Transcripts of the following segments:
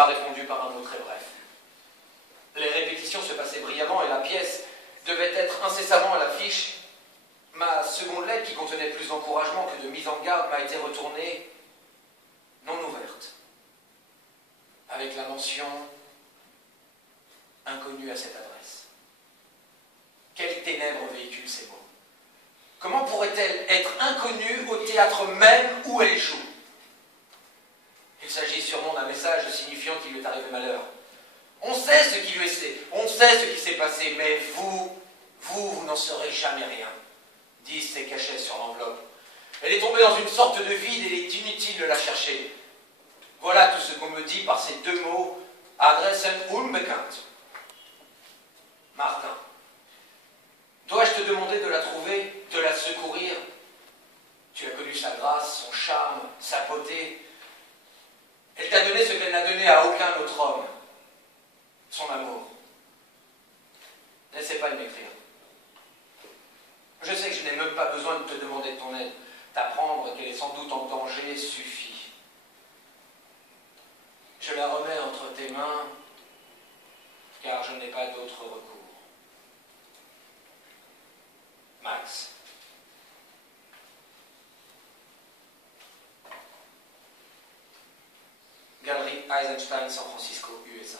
m'a répondu par un mot très bref. Les répétitions se passaient brillamment et la pièce devait être incessamment à l'affiche. Ma seconde lettre, qui contenait plus d'encouragement que de mise en garde, m'a été retournée non ouverte, avec la mention « Inconnu à cette adresse ». Quelles ténèbres véhiculent ces mots? Comment pourrait-elle être inconnue au théâtre même où elle joue? Il s'agit sûrement d'un message signifiant qu'il lui est arrivé malheur. On sait ce qui lui est, on sait ce qui s'est passé, mais vous n'en saurez jamais rien, disent ces cachets sur l'enveloppe. Elle est tombée dans une sorte de vide et il est inutile de la chercher. Voilà tout ce qu'on me dit par ces deux mots, Adressen unbekannt. Martin, dois-je te demander de la trouver, de la secourir? Tu as connu sa grâce, son charme, sa beauté. Elle t'a donné ce qu'elle n'a donné à aucun autre homme, son amour. N'essaie pas de m'écrire. Je sais que je n'ai même pas besoin de te demander de ton aide. T'apprendre qu'elle est sans doute en danger suffit. Je la remets entre tes mains, car je n'ai pas d'autre recours. Max. Galerie Eisenstein, San Francisco, USA.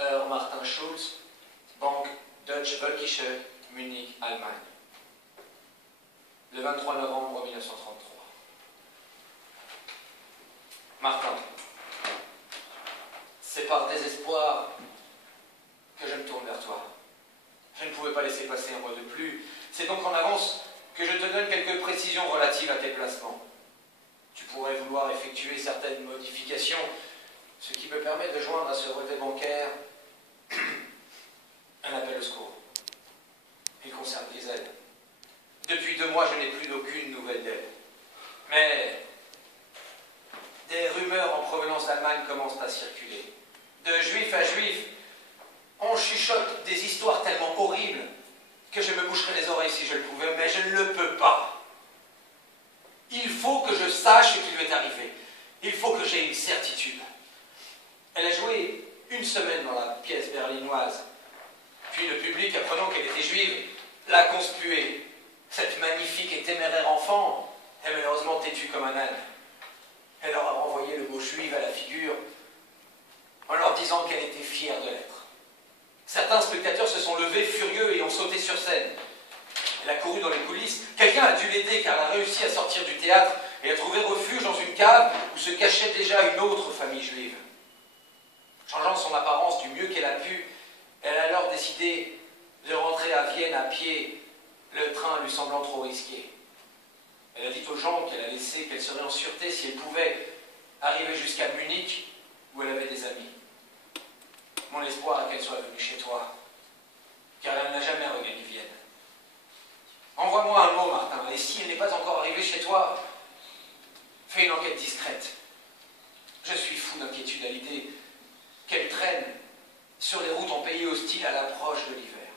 Heure Martin Schulz, Banque Deutsche Völkische, Munich, Allemagne. Le 23 novembre 1933. Martin, c'est par désespoir que je me tourne vers toi. Je ne pouvais pas laisser passer un mois de plus. C'est donc en avance que je te donne quelques précisions relatives à tes placements. Tu pourrais vouloir effectuer certaines modifications, ce qui me permet de joindre à ce relevé bancaire un appel au secours. Il concerne Gisèle. Depuis 2 mois, je n'ai plus d'aucune nouvelle d'elle. Mais des rumeurs en provenance d'Allemagne commencent à circuler. De juif à juif, on chuchote des histoires tellement horribles que je me boucherais les oreilles si je le pouvais, mais je ne le peux pas. Il faut que je sache ce qui lui est arrivé. Il faut que j'aie une certitude. Elle a joué 1 semaine dans la pièce berlinoise. Puis le public, apprenant qu'elle était juive, l'a conspuée. Cette magnifique et téméraire enfant est malheureusement têtue comme un âne. Elle leur a renvoyé le mot juive à la figure en leur disant qu'elle était fière de l'être. Certains spectateurs se sont levés furieux et ont sauté sur scène. Elle a couru dans les coulisses. Quelqu'un a dû l'aider car elle a réussi à sortir du théâtre et a trouvé refuge dans une cave où se cachait déjà une autre famille juive. Changeant son apparence du mieux qu'elle a pu, elle a alors décidé de rentrer à Vienne à pied, le train lui semblant trop risqué. Elle a dit aux gens qu'elle a laissé qu'elle serait en sûreté si elle pouvait arriver jusqu'à Munich où elle avait des amis. Mon espoir est qu'elle soit venue chez toi, car elle n'a jamais regagné Vienne. Envoie-moi un mot, Martin, et si elle n'est pas encore arrivée chez toi, fais une enquête discrète. Je suis fou d'inquiétude à l'idée qu'elle traîne sur les routes en pays hostile à l'approche de l'hiver.